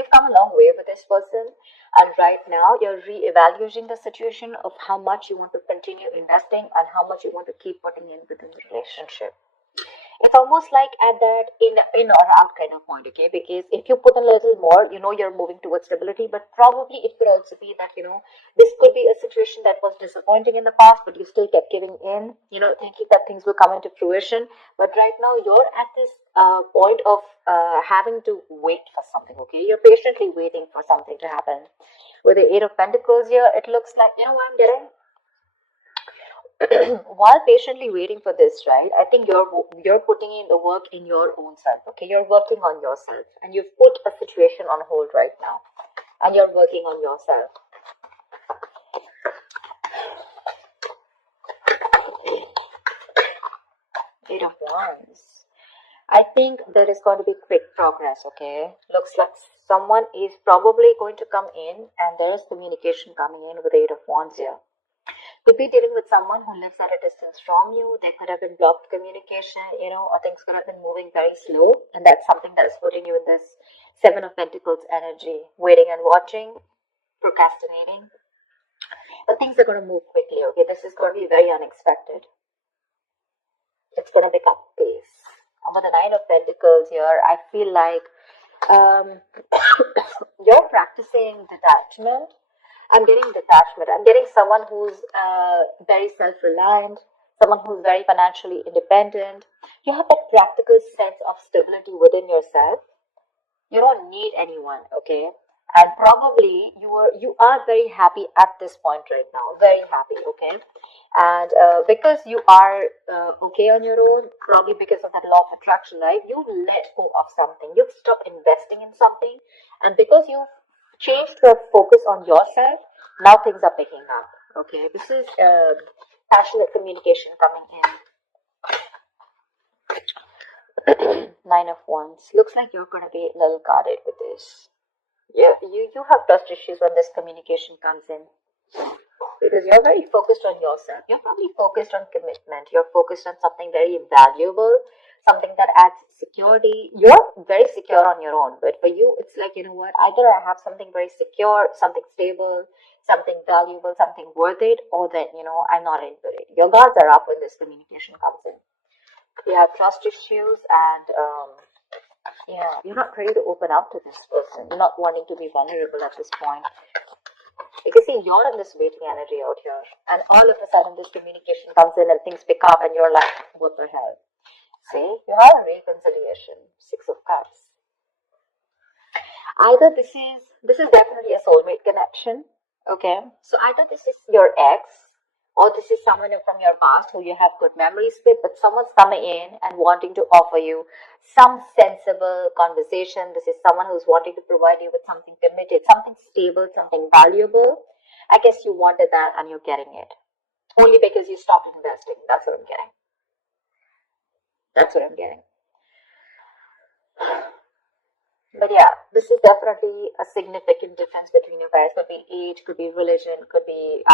you've come a long way with this person, and right now you're re-evaluating the situation of how much you want to continue investing and how much you want to keep putting in within the relationship. It's almost like at that in or out kind of point, okay? Because if you put a little more, you're moving towards stability, but probably it could also be that, this could be a situation that was disappointing in the past, but you still kept giving in, thinking that things will come into fruition. But right now you're at this point of having to wait for something, okay? You're patiently waiting for something to happen. With the Eight of Pentacles here, it looks like, what I'm getting? While patiently waiting for this, right, I think you're putting in the work in your own self, okay? You're working on yourself, and you've put a situation on hold right now, and you're working on yourself. Eight of Wands. I think there is going to be quick progress, okay? Looks like someone is probably going to come in, and there is communication coming in with Eight of Wands here. Could be dealing with someone who lives at a distance from you. There could have been blocked communication, or things could have been moving very slow. And that's something that is putting you in this Seven of Pentacles energy, waiting and watching, procrastinating. But things are going to move quickly, okay? This is going to be very unexpected. It's going to pick up pace. And with the Nine of Pentacles here, I feel like you're practicing detachment. I'm getting detachment. I'm getting someone who's very self-reliant, someone who's very financially independent. You have that practical sense of stability within yourself. You don't need anyone, okay? And probably you are very happy at this point right now. Very happy, okay? And because you are okay on your own, probably because of that law of attraction, right? You let go of something. You've stopped investing in something. And because you change your focus on yourself, now things are picking up, okay? This is passionate communication coming in. Nine of Wands. Looks like you're going to be a little guarded with this. Yeah, you have trust issues when this communication comes in, because you're very focused on yourself. You're probably focused on commitment. You're focused on something very valuable, something that adds security. You're very secure on your own, but for you, it's like, what? Either I have something very secure, something stable, something valuable, something worth it, or then, I'm not into it. Your guards are up when this communication comes in. You have trust issues, and you're not ready to open up to this person. You're not wanting to be vulnerable at this point. Because see, you're in this waiting energy out here, and all of a sudden this communication comes in and things pick up, and you're like, what the hell? See, you have a reconciliation. Six of Cups. Either this is definitely a soulmate connection, okay? So either this is your ex, or this is someone from your past who you have good memories with, but someone's coming in and wanting to offer you some sensible conversation. This is someone who's wanting to provide you with something committed, something stable, something valuable. I guess you wanted that and you're getting it. Only because you stopped investing. That's what I'm getting. That's what I'm getting. But yeah, this is definitely a significant difference between you guys. Could be age, could be religion, could be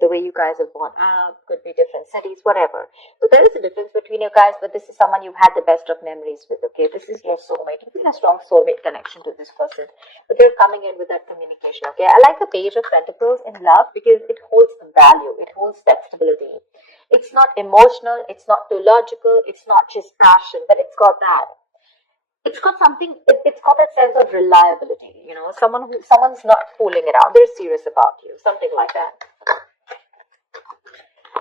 the way you guys are born up, could be different cities, whatever. But there is a difference between you guys, but this is someone you've had the best of memories with, okay? This is your soulmate. You feel a strong soulmate connection to this person, but they're coming in with that communication, okay? I like the Page of Pentacles in love because it holds value, it holds that stability. It's not emotional, it's not too logical, it's not just passion, but it's got that. It's got something, it's got that sense of reliability, someone's not fooling around, they're serious about you, something like that.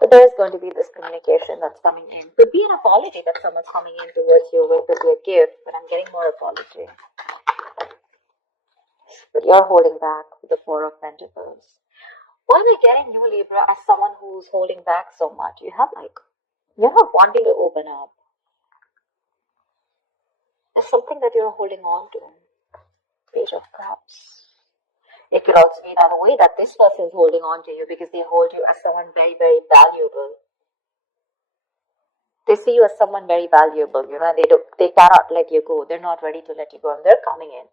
But there's going to be this communication that's coming in. Could be an apology that someone's coming in towards you with a gift, but I'm getting more apology. But you're holding back with the Four of Pentacles. Why am I getting you, Libra, as someone who's holding back so much? You're not wanting to open up. There's something that you're holding on to. Page of Cups. It could also be another way that this person is holding on to you because they hold you as someone very, very valuable. They see you as someone very valuable, and they cannot let you go. They're not ready to let you go, and they're coming in.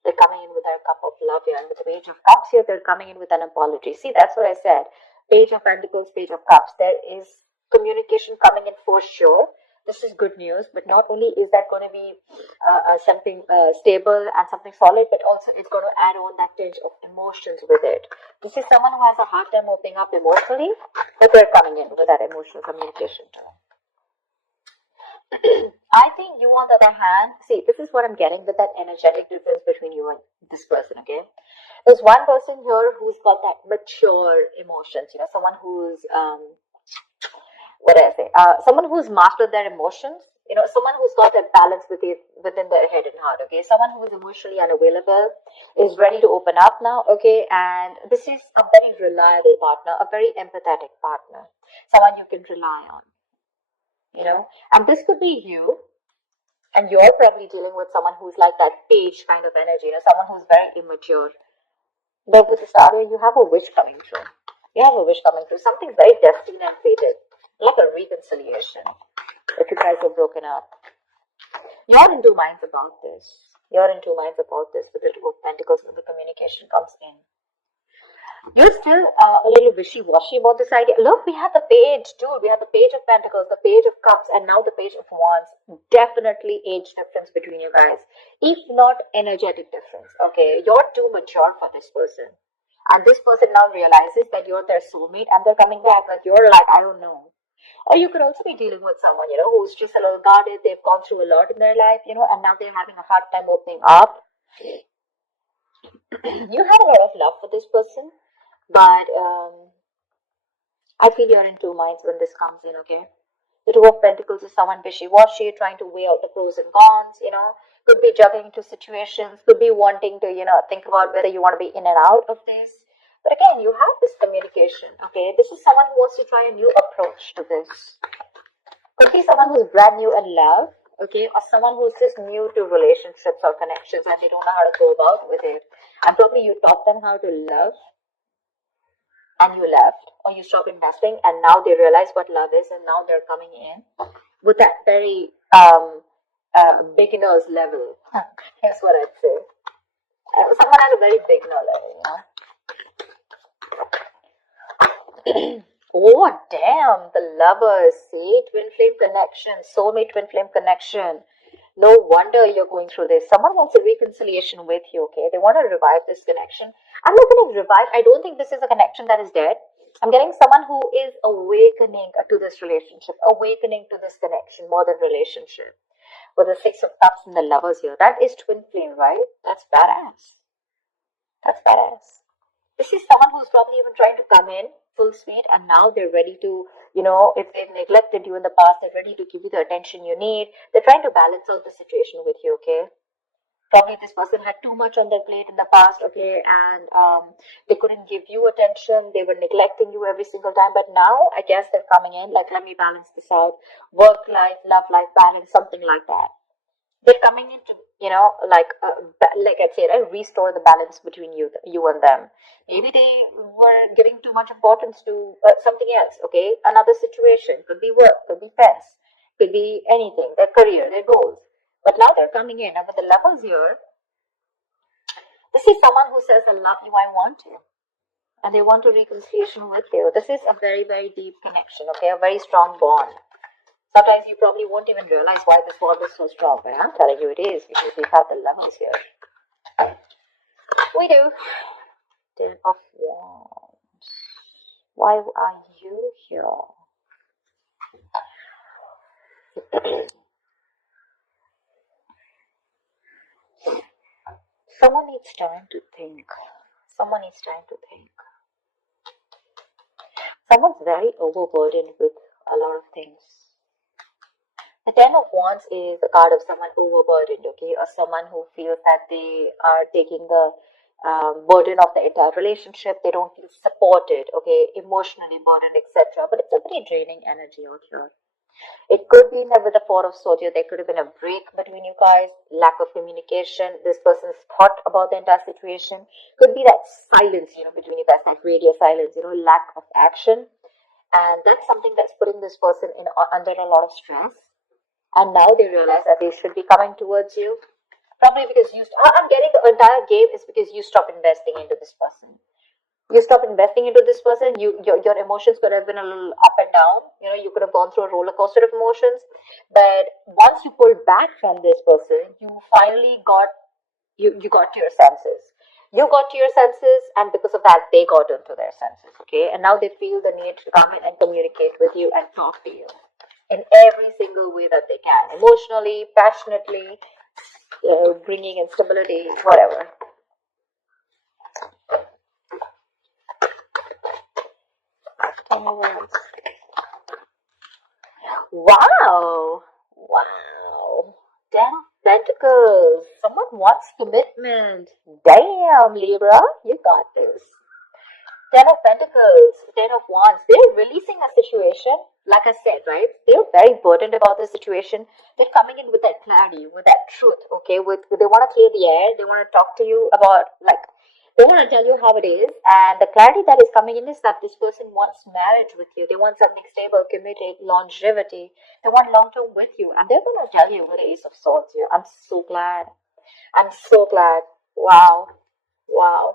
They're coming in with their cup of love here, and with the Page of Cups here, they're coming in with an apology. See, that's what I said. Page of Pentacles, Page of Cups. There is communication coming in for sure, This is good news, but not only is that going to be something stable and something solid, but also it's going to add on that tinge of emotions with it. This is someone who has a hard time opening up emotionally, but they're coming in with that emotional communication too. I think you, on the other hand, see, this is what I'm getting with that energetic difference between you and this person, okay? There's one person here who's got that mature emotions, someone who's, what do I say? Someone who's mastered their emotions, someone who's got that balance within their head and heart, okay? Someone who is emotionally unavailable, is ready to open up now, okay? And this is a very reliable partner, a very empathetic partner, someone you can rely on, and this could be you. And you're probably dealing with someone who's like that page kind of energy, someone who's very immature. But with the star, you have a wish coming through. You have a wish coming through. Something very destined and fated. Like a reconciliation. If you guys are broken up. You're in two minds about this. You're in two minds about this with the Two of Pentacles when the communication comes in. You're still a little wishy-washy about this idea. Look, we have the page, dude. We have the page of Pentacles, the page of Cups, and now the page of Wands. Definitely age difference between you guys. If not energetic difference, okay? You're too mature for this person. And this person now realizes that you're their soulmate and they're coming back. Like, you're like, I don't know. Or you could also be dealing with someone, who's just a little guarded. They've gone through a lot in their life, and now they're having a hard time opening up. You have a lot of love for this person. But I feel you're in two minds when this comes in, okay? The Two of Pentacles is someone wishy-washy, trying to weigh out the pros and cons, could be juggling two situations, could be wanting to, think about whether you want to be in and out of this. But again, you have this communication, okay? This is someone who wants to try a new approach to this. Could be someone who's brand new in love, okay? Or someone who's just new to relationships or connections and they don't know how to go about with it. And probably you taught them how to love, and you left, or you stopped investing, and now they realize what love is, and now they're coming in with that very beginner's level. Here's what I'd say. Someone at a very beginner level, Oh, damn, the lovers, see, twin flame connection, soulmate twin flame connection. No wonder you're going through this. Someone wants a reconciliation with you, okay? They want to revive this connection. I'm not going to revive. I don't think this is a connection that is dead. I'm getting someone who is awakening to this relationship, awakening to this connection more than relationship. With the Six of Cups and the lovers here. That is twin flame, right? That's badass. That's badass. This is someone who's probably even trying to come in full speed, and now they're ready to, if they've neglected you in the past, they're ready to give you the attention you need. They're trying to balance out the situation with you, okay? Probably this person had too much on their plate in the past, okay, and they couldn't give you attention. They were neglecting you every single time, but now I guess they're coming in like, let me balance this out. Work life, love life balance, something like that. They're coming in to, like I said, I restore the balance between you and them. Maybe they were giving too much importance to something else, okay? Another situation, could be work, could be friends, could be anything, their career, their goals. But now they're coming in, and with the lovers here, this is someone who says, I love you, I want you. And they want a reconciliation with you. This is a very, very deep connection, okay? A very strong bond. Sometimes you probably won't even realize why this bond is so strong, but I'm telling you it is, because we have the lovers here. We do. Ten of Wands. Why are you here? Someone needs time to think. Someone needs time to think. Someone's very overburdened with a lot of things. The Ten of Wands is the card of someone overburdened, okay, or someone who feels that they are taking the burden of the entire relationship. They don't feel supported, okay, emotionally burdened, etc. But it's a very draining energy out here. It could be that with the Four of Swords, there could have been a break between you guys, lack of communication. This person's thought about the entire situation. Could be that silence, between you guys, that radio silence, lack of action. And that's something that's putting this person in under a lot of stress. And now they realize that they should be coming towards you. Probably because I'm getting the entire game is because you stop investing into this person. You stop investing into this person. Your emotions could have been a little up and down. You could have gone through a roller coaster of emotions. But once you pulled back from this person, you finally got you got to your senses. You got to your senses, and because of that, they got into their senses. Okay, and now they feel the need to come in and communicate with you and talk to you in every single way that they can, emotionally, passionately, bringing in stability, whatever. Tell me what. Wow! Wow! Ten of Pentacles. Someone wants commitment. Damn, Libra, you got this. Ten of Pentacles, Ten of Wands. They're releasing a situation. Like I said, right? They're very burdened about the situation. They're coming in with that clarity, with that truth. Okay, they want to clear the air. They want to talk to you about they want to tell you how it is, and the clarity that is coming in is that this person wants marriage with you. They want something stable, committed, longevity. They want long term with you, and they're going to tell you with Ace of Swords here. I'm so glad. I'm so glad. Wow. Wow.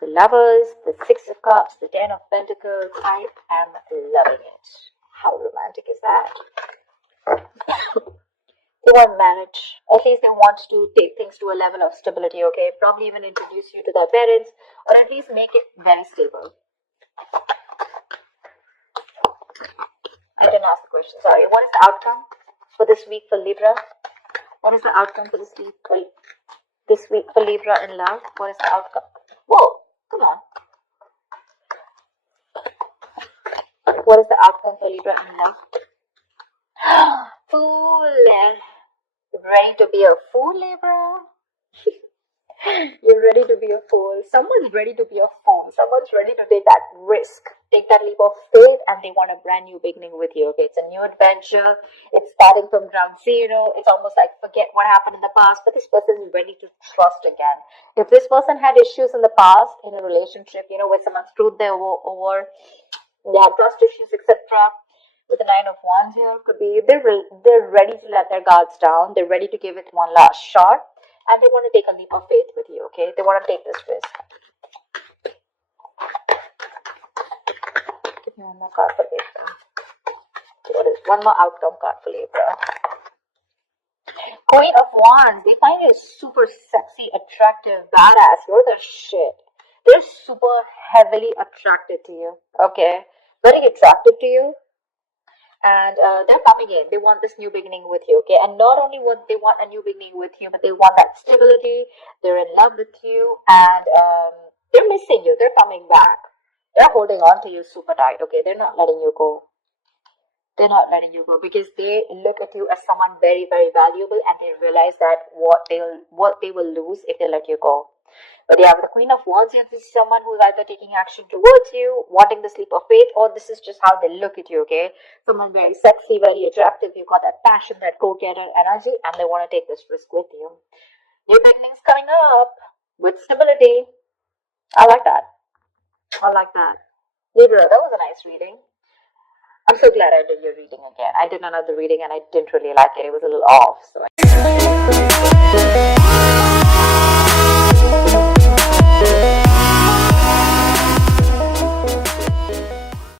The Lovers, the Six of Cups, the Ten of Pentacles. I am loving it. How romantic is that? They want marriage. At least they want to take things to a level of stability, okay? Probably even introduce you to their parents, or at least make it very stable. I didn't ask the question, sorry. What is the outcome for this week for Libra? What is the outcome for this week for Libra in love? What is the outcome? Whoa, come on. What is the outcome for Libra in love? Fool. Ready to be a fool, Libra? You're ready to be a fool. Someone's ready to be a fool. Someone's ready to take that risk, take that leap of faith, and they want a brand new beginning with you. Okay, it's a new adventure. It's starting from ground zero. It's almost like forget what happened in the past, but this person is ready to trust again. If this person had issues in the past in a relationship, where someone screwed them over, they had trust issues, etc. With the Nine of Wands here, could be they're ready to let their guards down. They're ready to give it one last shot. And they want to take a leap of faith with you, okay? They want to take this risk. Give me one more card for Libra. What is one more outcome card for Libra? Queen of Wands. They find you super sexy, attractive, badass. You're the shit. They're super heavily attracted to you, okay? Very attracted to you. And they're coming in. They want this new beginning with you, okay? And not only want they want a new beginning with you, but they want that stability. They're in love with you, and they're missing you. They're coming back. They're holding on to you super tight, okay? They're not letting you go. They're not letting you go because they look at you as someone very, very valuable, and they realize that what they will lose if they let you go. But yeah, with the Queen of Wands here, this is someone who's either taking action towards you, wanting the leap of faith, or this is just how they look at you, okay? Someone very sexy, very attractive. You've got that passion, that go-getter energy, and they want to take this risk with you. New beginnings coming up with stability. I like that. I like that. Libra, that was a nice reading. I'm so glad I did your reading again. I did another reading and I didn't really like it. It was a little off. So